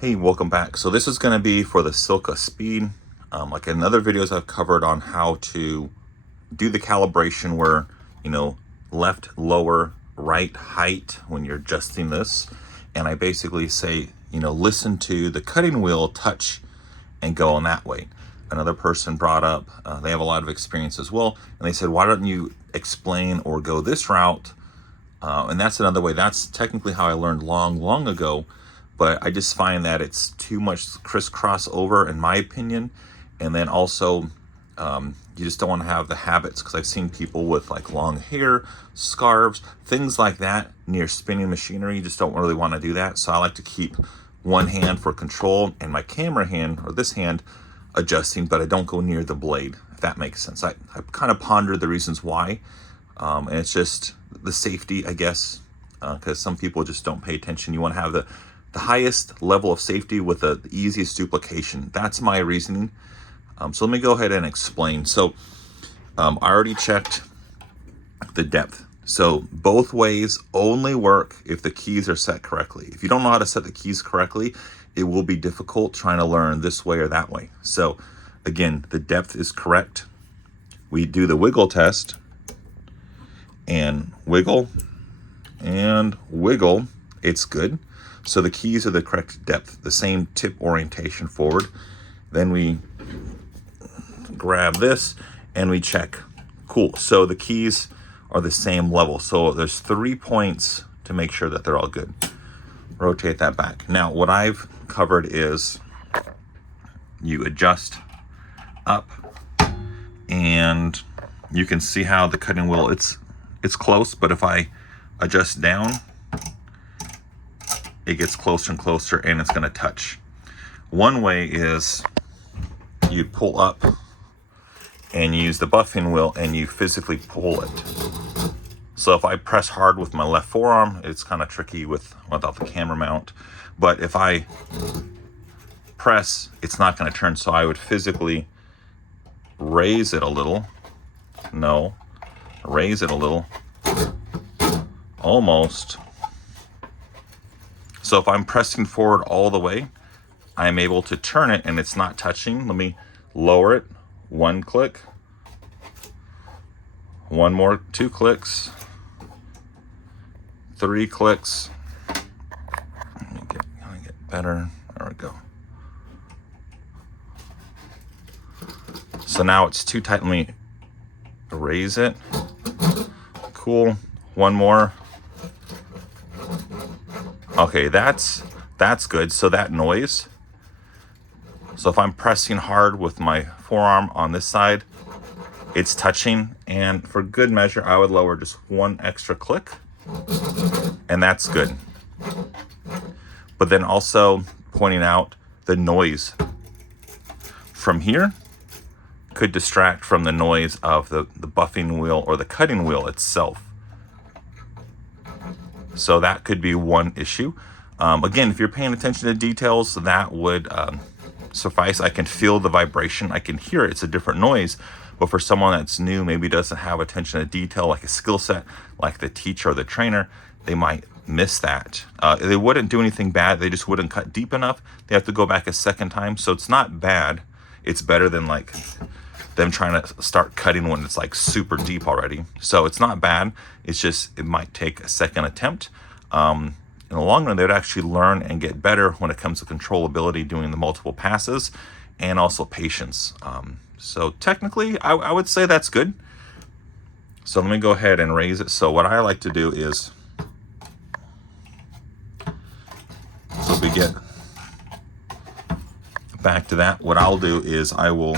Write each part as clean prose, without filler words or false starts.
Hey, welcome back. So this is going to be for the Silca Speed. Like in other videos I've covered on how to do the calibration where, left, lower, right, height when you're adjusting this. And I basically say, listen to the cutting wheel touch and go on that way. Another person brought up, they have a lot of experience as well. And they said, why don't you explain or go this route? And that's another way. That's technically how I learned long ago. But I just find that it's too much crisscross over, in my opinion. And then also, you just don't want to have the habits, because I've seen people with like long hair, scarves, things like that near spinning machinery. You just don't really want to do that. So I like to keep one hand for control and my camera hand, or this hand, adjusting, but I don't go near the blade, if that makes sense. I kind of pondered the reasons why. And it's just the safety, I guess, because some people just don't pay attention. You want to have the highest level of safety with the easiest duplication. That's my reasoning. So let me go ahead and explain. So I already checked the depth. So both ways only work if the keys are set correctly. If you don't know how to set the keys correctly, it will be difficult trying to learn this way or that way. So again, the depth is correct. We do the wiggle test, and wiggle, it's good. So the keys are the correct depth, the same tip orientation forward. Then we grab this and we check. Cool. So the keys are the same level. So there's 3 points to make sure that they're all good. Rotate that back. Now, what I've covered is you adjust up, and you can see how the cutting wheel, it's close, but if I adjust down, it gets closer and closer, and it's going to touch. One way is you pull up and use the buffing wheel and you physically pull it. So if I press hard with my left forearm, it's kind of tricky without the camera mount. But if I press, it's not going to turn. So I would physically raise it a little. No, raise it a little. Almost. So if I'm pressing forward all the way, I'm able to turn it and it's not touching. Let me lower it. 1 click. One more, 2 clicks. 3 clicks. Let me get better. There we go. So now it's too tight. Let me raise it. Cool. One more. Okay, that's good. So that noise. So if I'm pressing hard with my forearm on this side, it's touching. And for good measure, I would lower just 1 extra click. And that's good. But then also pointing out the noise from here could distract from the noise of the buffing wheel or the cutting wheel itself. So that could be one issue. Again, if you're paying attention to details, that would suffice. I can feel the vibration. I can hear it. It's a different noise. But for someone that's new, maybe doesn't have attention to detail, like a skill set, like the teacher or the trainer, they might miss that. They wouldn't do anything bad. They just wouldn't cut deep enough. They have to go back a second time. So it's not bad. It's better than like them trying to start cutting when it's like super deep already. So it's not bad. It's just, it might take a second attempt. In the long run, they would actually learn and get better when it comes to controllability, doing the multiple passes, and also patience. So technically, I would say that's good. So let me go ahead and raise it. So what I like to do is, so we get back to that, what I'll do is I'll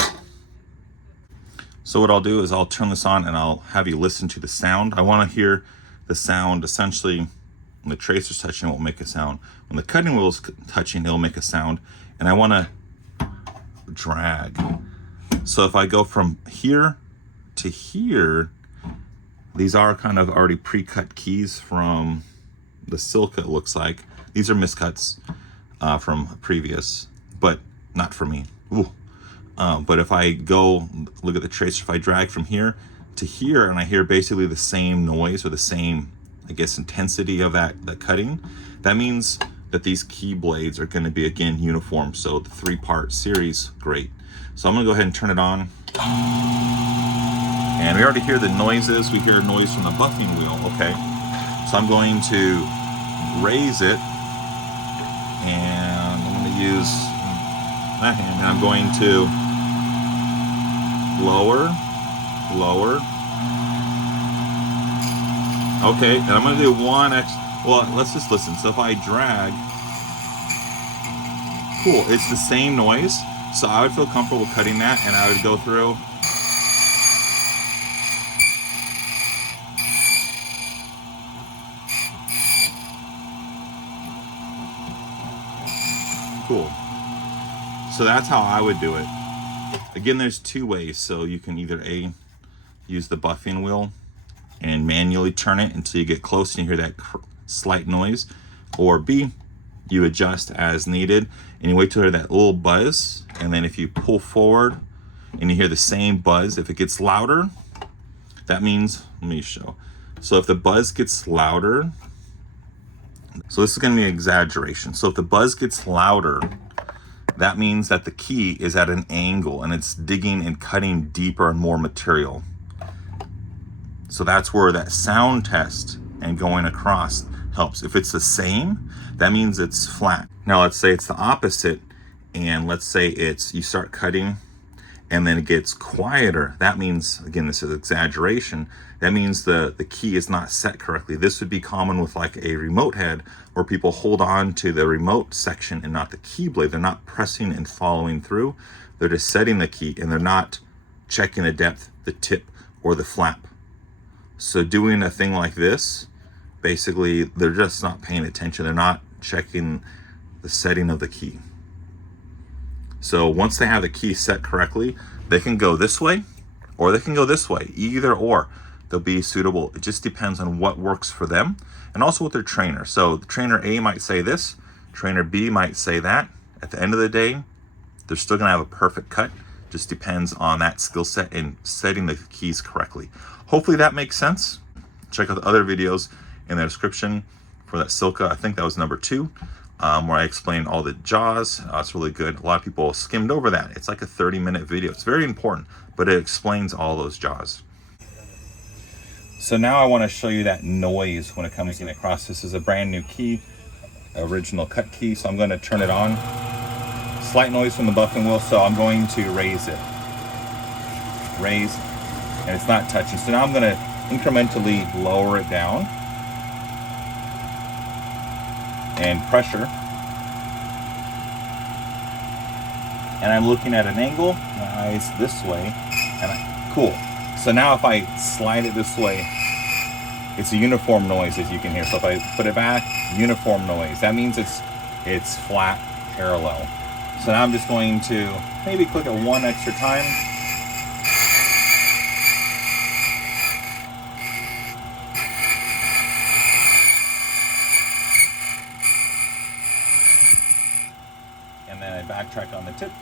turn this on and I'll have you listen to the sound. I want to hear the sound. Essentially, when the tracer's touching, it won't make a sound. When the cutting wheel's touching, it'll make a sound. And I want to drag. So if I go from here to here, these are kind of already pre-cut keys from the Silca, it looks like. These are miscuts from previous, but not for me. Ooh. But if I go look at the tracer, if I drag from here to here, and I hear basically the same noise or the same, I guess, intensity of that cutting, that means that these key blades are going to be, again, uniform. So the 3-part series, great. So I'm going to go ahead and turn it on. And we already hear the noises. We hear a noise from the buffing wheel. Okay. So I'm going to raise it. And I'm going to use that hand. And I'm going to lower. Okay. And I'm going to do one extra. Well, let's just listen. So if I drag, cool, it's the same noise. So I would feel comfortable cutting that, and I would go through. Cool. So that's how I would do it. Again, there's 2 ways. So you can either A, use the buffing wheel and manually turn it until you get close and you hear that slight noise, or B, you adjust as needed and you wait till you hear that little buzz, and then if you pull forward and you hear the same buzz, if it gets louder, that means, let me show. So if the buzz gets louder, so this is going to be an exaggeration. So if the buzz gets louder, that means that the key is at an angle and it's digging and cutting deeper and more material. So that's where that sound test and going across helps. If it's the same, that means it's flat. Now let's say it's the opposite, and let's say it's, you start cutting and then it gets quieter. That means, again, this is exaggeration. That means the key is not set correctly. This would be common with like a remote head, where people hold on to the remote section and not the key blade. They're not pressing and following through. They're just setting the key and they're not checking the depth, the tip, or the flap. So doing a thing like this, basically, they're just not paying attention. They're not checking the setting of the key. So once they have the key set correctly, they can go this way or they can go this way. Either or, they'll be suitable. It just depends on what works for them and also with their trainer. So the trainer A might say this, trainer B might say that. At the end of the day, they're still gonna have a perfect cut. Just depends on that skill set and setting the keys correctly. Hopefully that makes sense. Check out the other videos in the description for that Silca. I think that was number 2, where I explained all the jaws. It's really good. A lot of people skimmed over that. It's like a 30-minute video. It's very important, but it explains all those jaws. So now I want to show you that noise when it comes in across. This is a brand new key, original cut key. So I'm going to turn it on. Slight noise from the buffing wheel, so I'm going to raise it. Raise, and it's not touching. So now I'm going to incrementally lower it down and pressure. And I'm looking at an angle, my eyes this way, and cool. So now if I slide it this way, it's a uniform noise, as you can hear. So if I put it back, uniform noise. That means it's flat, parallel. So now I'm just going to maybe click it one extra time. And then I backtrack on the tip.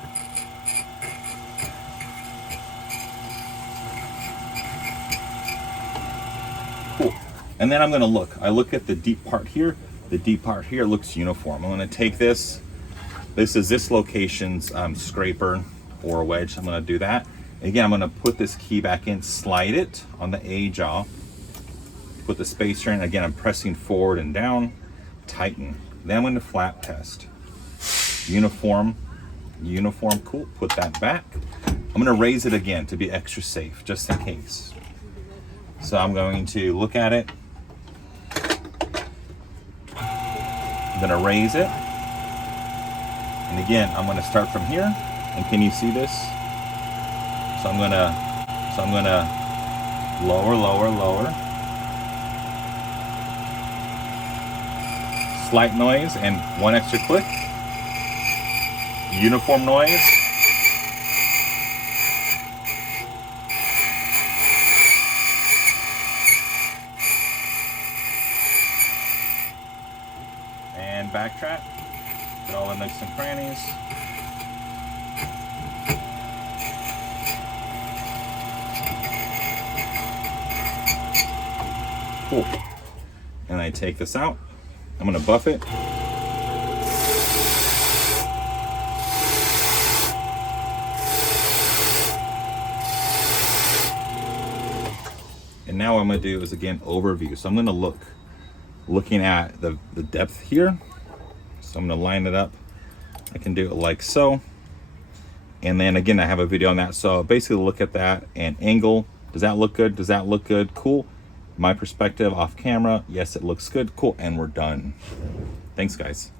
Cool. And then I'm going to look. I look at the deep part here. The deep part here looks uniform. I'm going to take this. This is this location's scraper or wedge. I'm going to do that. Again, I'm going to put this key back in, slide it on the A jaw, put the spacer in. Again, I'm pressing forward and down, tighten. Then I'm going to flap test. Uniform, cool. Put that back. I'm going to raise it again to be extra safe, just in case. So I'm going to look at it. I'm going to raise it. And again, I'm going to start from here. And can you see this? So I'm going to lower. Slight noise and one extra click. Uniform noise. And backtrack. Get all the nooks and crannies. Cool. And I take this out. I'm going to buff it. And now what I'm gonna do is, again, overview. So I'm gonna looking at the depth here. So I'm gonna line it up. I can do it like so. And then again, I have a video on that. So basically look at that and angle. Does that look good? Does that look good? Cool. My perspective off camera. Yes, it looks good. Cool. And we're done. Thanks, guys.